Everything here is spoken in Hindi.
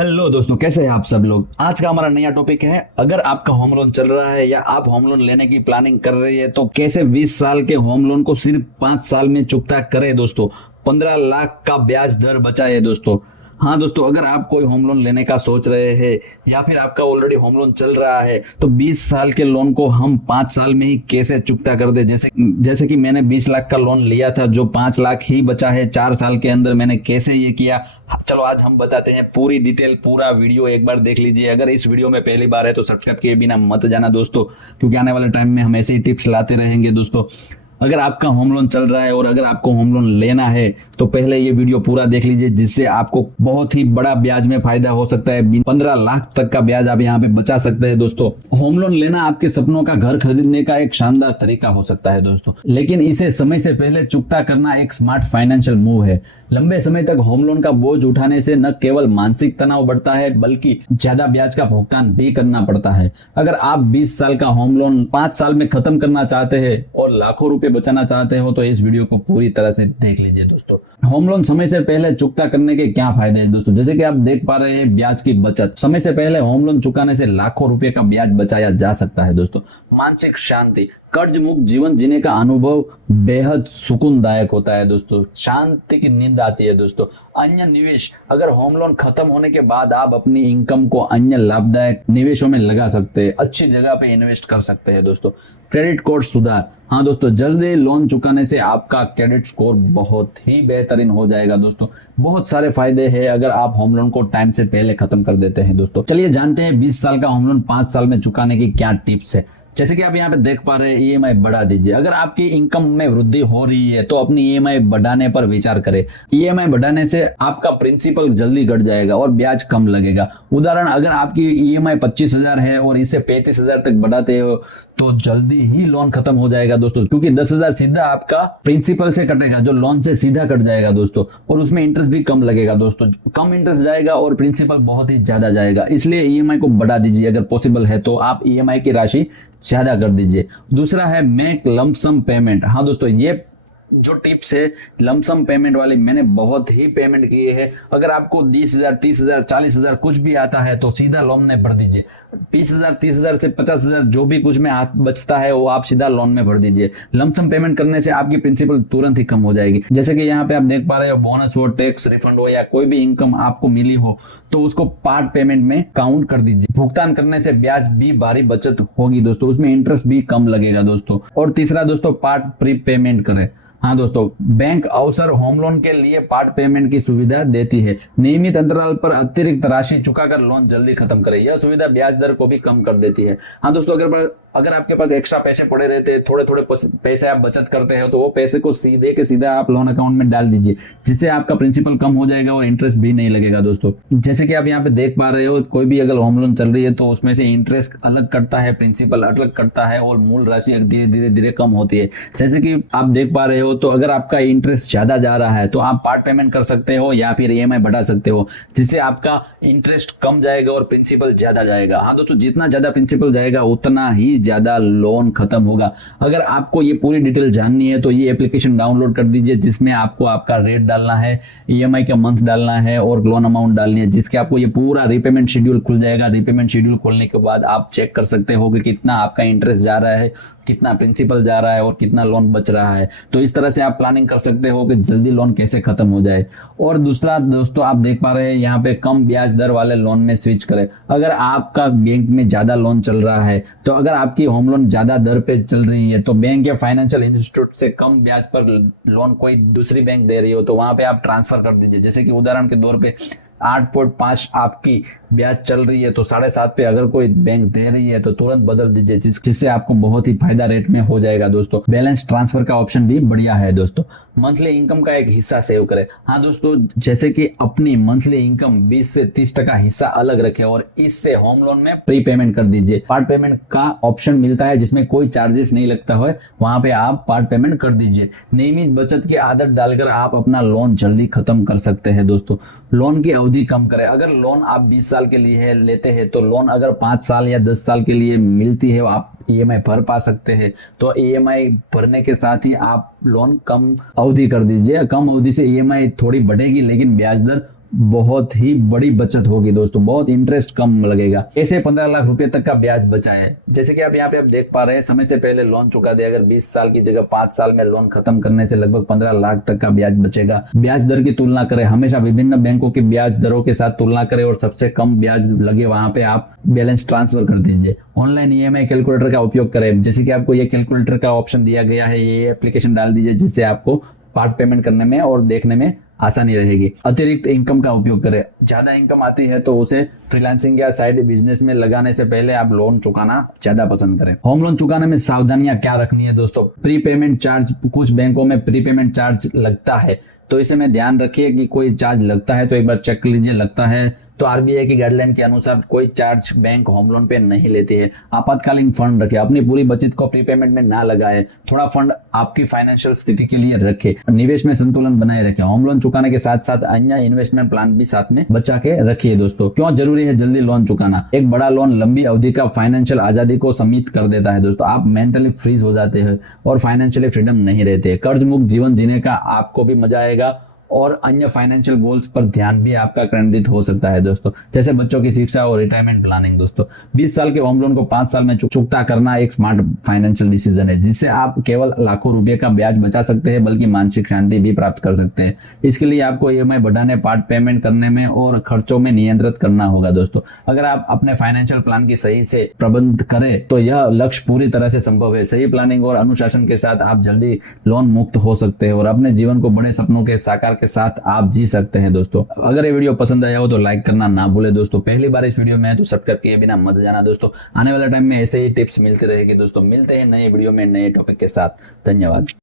हेलो दोस्तों, कैसे हैं आप सब लोग। आज का हमारा नया टॉपिक है, अगर आपका होम लोन चल रहा है या आप होम लोन लेने की प्लानिंग कर रही है तो कैसे 20 साल के होम लोन को सिर्फ 5 साल में चुकता करें दोस्तों। 15 लाख का ब्याज दर बचाए दोस्तों। हाँ दोस्तों, अगर आप कोई होम लोन लेने का सोच रहे हैं या फिर आपका ऑलरेडी होम लोन चल रहा है तो 20 साल के लोन को हम 5 साल में ही कैसे चुकता कर दे। जैसे जैसे कि मैंने 20 लाख का लोन लिया था, जो 5 लाख ही बचा है 4 साल के अंदर। मैंने कैसे ये किया, चलो आज हम बताते हैं। पूरी डिटेल, पूरा वीडियो एक बार देख लीजिए। अगर इस वीडियो में पहली बार है तो सब्सक्राइब किए बिना मत जाना दोस्तों, क्योंकि आने वाले टाइम में हम ऐसे ही टिप्स लाते रहेंगे दोस्तों। अगर आपका होम लोन चल रहा है और अगर आपको होम लोन लेना है तो पहले ये वीडियो पूरा देख लीजिए, जिससे आपको बहुत ही बड़ा ब्याज में फायदा हो सकता है। 15 लाख तक का ब्याज आप यहाँ पे बचा सकते हैं दोस्तों। होम लोन लेना आपके सपनों का घर खरीदने का एक शानदार तरीका हो सकता है दोस्तों, लेकिन इसे समय से पहले चुकता करना एक स्मार्ट फाइनेंशियल मूव है। लंबे समय तक होम लोन का बोझ उठाने से न केवल मानसिक तनाव बढ़ता है बल्कि ज्यादा ब्याज का भुगतान भी करना पड़ता है। अगर आप 20 साल का होम लोन 5 साल में खत्म करना चाहते हैं और लाखों रुपए बचाना चाहते हो तो इस वीडियो को पूरी तरह से देख लीजिए दोस्तों। होम लोन समय से पहले चुकता करने के क्या फायदे हैं दोस्तों। जैसे कि आप देख पा रहे हैं, ब्याज की बचत। समय से पहले होम लोन चुकाने से लाखों रुपए का ब्याज बचाया जा सकता है दोस्तों। मानसिक शांति, कर्ज मुक्त जीवन जीने का अनुभव बेहद सुकूनदायक होता है दोस्तों। शांति की नींद आती है दोस्तों। अन्य निवेश, अगर होम लोन खत्म होने के बाद आप अपनी इनकम को अन्य लाभदायक निवेशों में लगा सकते हैं, अच्छी जगह पे इन्वेस्ट कर सकते हैं दोस्तों। क्रेडिट स्कोर सुधार, हाँ दोस्तों, जल्दी लोन चुकाने से आपका क्रेडिट स्कोर बहुत ही बेहतरीन हो जाएगा दोस्तों। बहुत सारे फायदे हैं अगर आप होम लोन को टाइम से पहले खत्म कर देते हैं दोस्तों। चलिए जानते हैं 20 साल का होम लोन 5 साल में चुकाने की क्या टिप्स है। जैसे कि आप यहाँ पे देख पा रहे हैं, ईएमआई बढ़ा दीजिए। अगर आपकी इनकम में वृद्धि हो रही है तो अपनी ईएमआई बढ़ाने पर विचार करें। ईएमआई बढ़ाने से आपका प्रिंसिपल जल्दी घट जाएगा और ब्याज कम लगेगा। उदाहरण, अगर आपकी ईएमआई 25,000 है और इसे 35,000 तक बढ़ाते हो तो जल्दी ही लोन खत्म हो जाएगा दोस्तों, क्योंकि 10,000 सीधा आपका प्रिंसिपल से कटेगा, जो लोन से सीधा कट जाएगा दोस्तों। और उसमें इंटरेस्ट भी कम लगेगा दोस्तों। कम इंटरेस्ट जाएगा और प्रिंसिपल बहुत ही ज्यादा जाएगा। इसलिए ईएमआई को बढ़ा दीजिए। अगर पॉसिबल है तो आप ईएमआई की राशि ज्यादा कर दीजिए। दूसरा है मेक लमसम पेमेंट। हाँ दोस्तों, ये जो टिप्स है लमसम पेमेंट वाले, मैंने बहुत ही पेमेंट किए हैं। अगर आपको 20,000, 30,000, 40,000 कुछ भी आता है तो सीधा लोन में भर दीजिए। 20,000, 30,000 से 50,000 जो भी कुछ में हाथ बचता है वो आप सीधा लोन में भर दीजिए। लमसम पेमेंट करने से आपकी प्रिंसिपल तुरंत ही कम हो जाएगी। जैसे कि यहाँ पे आप देख पा रहे हो, बोनस हो, टैक्स रिफंड हो या कोई भी इनकम आपको मिली हो तो उसको पार्ट पेमेंट में काउंट कर दीजिए। भुगतान करने से ब्याज भी भारी बचत होगी दोस्तों, उसमें इंटरेस्ट भी कम लगेगा दोस्तों। और तीसरा दोस्तों, पार्ट प्री पेमेंट करें। हाँ दोस्तों, बैंक अवसर होम लोन के लिए पार्ट पेमेंट की सुविधा देती है। नियमित अंतराल पर अतिरिक्त राशि चुकाकर लोन जल्दी खत्म करें। यह सुविधा ब्याज दर को भी कम कर देती है। हाँ दोस्तों, अगर आपके पास एक्स्ट्रा पैसे पड़े रहते हैं, थोड़े थोड़े पैसे आप बचत करते हो तो वो पैसे को सीधे के सीधा आप लोन अकाउंट में डाल दीजिए, जिससे आपका प्रिंसिपल कम हो जाएगा और इंटरेस्ट भी नहीं लगेगा दोस्तों। जैसे कि आप यहाँ पे देख पा रहे हो, कोई भी अगर होम लोन चल रही है तो उसमें से इंटरेस्ट अलग कटता है, प्रिंसिपल अलग कटता है और मूल राशि धीरे धीरे धीरे कम होती है। जैसे कि आप देख पा रहे हो, तो अगर आपका इंटरेस्ट ज्यादा जा रहा है तो आप पार्ट पेमेंट कर सकते हो या फिर ईएमआई बढ़ा सकते हो, जिससे आपका इंटरेस्ट कम जाएगा और प्रिंसिपल ज्यादा जाएगा। हाँ दोस्तों, जितना ज्यादा प्रिंसिपल जाएगा उतना ही ज्यादा लोन खत्म होगा। अगर आपको ये पूरी डिटेल जाननी है तो ये एप्लीकेशन डाउनलोड कर दीजिए, जिसमें आपको आपका रेट डालना है, ईएमआई का मंथ डालना है और लोन अमाउंट डालनी है, जिसके आपको ये पूरा रीपेमेंट शेड्यूल खुल जाएगा। रीपेमेंट शेड्यूल खोलने के बाद आप चेक कर सकते हो कि कितना आपका इंटरेस्ट जा रहा है, कितना प्रिंसिपल जा रहा है और कितना लोन बच रहा है। तो इस तरह से आप प्लानिंग कर सकते हो कि जल्दी लोन कैसे खत्म हो जाए। और दूसरा दोस्तों, आप देख पा रहे हैं यहाँ पे कम ब्याज दर वाले लोन में स्विच करें। अगर आपका बैंक में ज्यादा लोन चल रहा है तो अगर आपकी होम लोन ज्यादा दर पे चल रही है तो बैंक या फाइनेंशियल इंस्टीट्यूट से कम ब्याज पर लोन कोई दूसरी बैंक दे रही हो तो वहां पे आप ट्रांसफर कर दीजिए। जैसे कि उदाहरण के तौर पे 8.5 आपकी ब्याज चल रही है तो 7.5 पे अगर कोई बैंक दे रही है तो तुरंत बदल दीजिए, जिससे आपको बहुत ही फायदा रेट में हो जाएगा दोस्तों। बैलेंस ट्रांसफर का ऑप्शन भी बढ़िया है दोस्तों। मंथली इनकम का एक हिस्सा सेव करें। हाँ दोस्तों, जैसे कि अपनी मंथली इनकम 20 से 30% हिस्सा अलग रखें और इससे होम लोन में प्री पेमेंट कर दीजिए। पार्ट पेमेंट का ऑप्शन मिलता है जिसमें कोई चार्जेस नहीं लगता है, वहां पे आप पार्ट पेमेंट कर दीजिए। नियमित बचत की आदत डालकर आप अपना लोन जल्दी खत्म कर सकते हैं दोस्तों। लोन की अवधि कम करें। अगर लोन आप 20 साल के लिए लेते हैं तो लोन अगर 5 साल या 10 साल के लिए मिलती है, आप ईएमआई भर पा सकते हैं। तो ईएमआई भरने के साथ ही आप लोन कम अवधि कर दीजिए। कम अवधि से ईएमआई थोड़ी बढ़ेगी लेकिन ब्याज दर बहुत ही बड़ी बचत होगी दोस्तों, बहुत इंटरेस्ट कम लगेगा। ऐसे 15 लाख रुपए तक का ब्याज बचा है। जैसे कि आप यहाँ पे आप देख पा रहे हैं, समय से पहले लोन चुका दे, अगर 20 साल की जगह 5 साल में लोन खत्म करने से लगभग 15 लाख तक का ब्याज बचेगा। ब्याज दर की तुलना करें, हमेशा विभिन्न बैंकों की ब्याज दरों के साथ तुलना करें और सबसे कम ब्याज लगे वहां पे आप बैलेंस ट्रांसफर कर दीजिए। ऑनलाइन ईएमआई कैलकुलेटर का उपयोग करें, जैसे कि आपको ये कैलकुलेटर का ऑप्शन दिया गया है, ये एप्लीकेशन डाल दीजिए जिससे आपको पार्ट पेमेंट करने में और देखने में आसानी रहेगी। अतिरिक्त इनकम का उपयोग करें, ज्यादा इनकम आती है तो उसे फ्रीलांसिंग या साइड बिजनेस में लगाने से पहले आप लोन चुकाना ज्यादा पसंद करें। होम लोन चुकाने में सावधानियां क्या रखनी है दोस्तों? प्री पेमेंट चार्ज, कुछ बैंकों में प्री पेमेंट चार्ज लगता है, तो इसे में ध्यान रखिए कि कोई चार्ज लगता है तो एक बार चेक कर लीजिए। लगता है तो आरबीआई की गाइडलाइन के अनुसार कोई चार्ज बैंक होम लोन पे नहीं लेती है। आपातकालीन फंड रखें, अपनी पूरी बचत को प्रीपेमेंट में ना लगाए, थोड़ा फंड आपकी फाइनेंशियल स्थिति के लिए रखें। निवेश में संतुलन बनाए रखें। होम लोन चुकाने के साथ साथ अन्य इन्वेस्टमेंट प्लान भी साथ में बचा के रखिए दोस्तों। क्यों जरूरी है जल्दी लोन चुकाना? एक बड़ा लोन लंबी अवधि का फाइनेंशियल आजादी को सीमित कर देता है दोस्तों। आप मेंटली फ्रीज हो जाते हैं और फाइनेंशियली फ्रीडम नहीं रहते। कर्ज मुक्त जीवन जीने का आपको भी मजा आएगा और अन्य फाइनेंशियल गोल्स पर ध्यान भी आपका केंद्रित हो सकता है दोस्तों, जैसे बच्चों की शिक्षा और रिटायरमेंट प्लानिंग। दोस्तों 20 साल के होम लोन को 5 साल में चुकता करना एक स्मार्ट फाइनेंशियल डिसीजन है, जिससे आप केवल लाखों रुपए का ब्याज बचा सकते हैं बल्कि मानसिक शांति भी प्राप्त कर सकते हैं। इसके लिए आपको ईएमआई बढ़ाने, पार्ट पेमेंट करने में और खर्चों में नियंत्रित करना होगा दोस्तों। अगर आप अपने फाइनेंशियल प्लान की सही से प्रबंध करें तो यह लक्ष्य पूरी तरह से संभव है। सही प्लानिंग और अनुशासन के साथ आप जल्दी लोन मुक्त हो सकते हैं और अपने जीवन को बड़े सपनों के साकार के साथ आप जी सकते हैं दोस्तों। अगर ये वीडियो पसंद आया हो तो लाइक करना ना भूले दोस्तों। पहली बार इस वीडियो में है तो सब्सक्राइब किए बिना मत जाना दोस्तों। आने वाले टाइम में ऐसे ही टिप्स मिलती रहेगी दोस्तों। मिलते हैं नए वीडियो में नए टॉपिक के साथ। धन्यवाद।